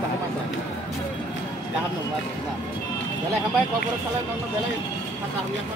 bahay masa. Daham nung mas na. Belai hambay ko puro salan nung belai hakar niya ko.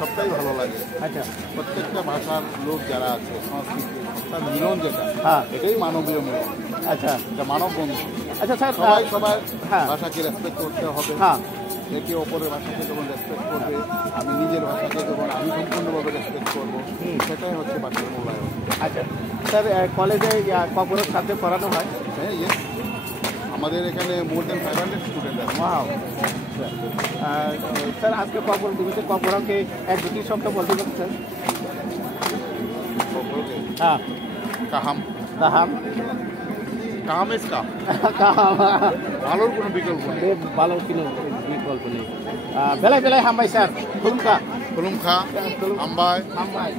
সবটাই ভালো লাগে। আচ্ছা, প্রত্যেকটা ভাষার লোক যারা আছে সংস্কৃতি তার মিলন যেটা এটাই মানবীয় মিলন। আচ্ছা, এটা মানব বন্ধু। আচ্ছা স্যার, সবাই সবাই ভাষাকে রেসপেক্ট করতে হবে। একে অপরের ভাষাকে যখন রেসপেক্ট করবে, আমি নিজের ভাষাকে যখন আমি সম্পূর্ণভাবে রেসপেক্ট করবো, সেটাই হচ্ছে ভাষার মূল্যায়ন। আচ্ছা স্যার, কলেজে কখনো সাথে পড়ানো হয়? হ্যাঁ, ইয়েস, আমাদের এখানে মোর দেন 500 স্টুডেন্ট আছে। ওয়াও স্যার, আজকে কখন দিবসে কখনকে এক দুটি শব্দ বলতে পারছেন? হ্যাঁ, কাহাম কাহাম কাহাম ইস কাম। কাহাম, ভালোর কোনো বিকল্প নেই। ভালোর কোনো বিকল্প নেই। বেলায় বেলায় হামবাই স্যার, খুলুমখা খুলুমখা হামবাই হামবাই।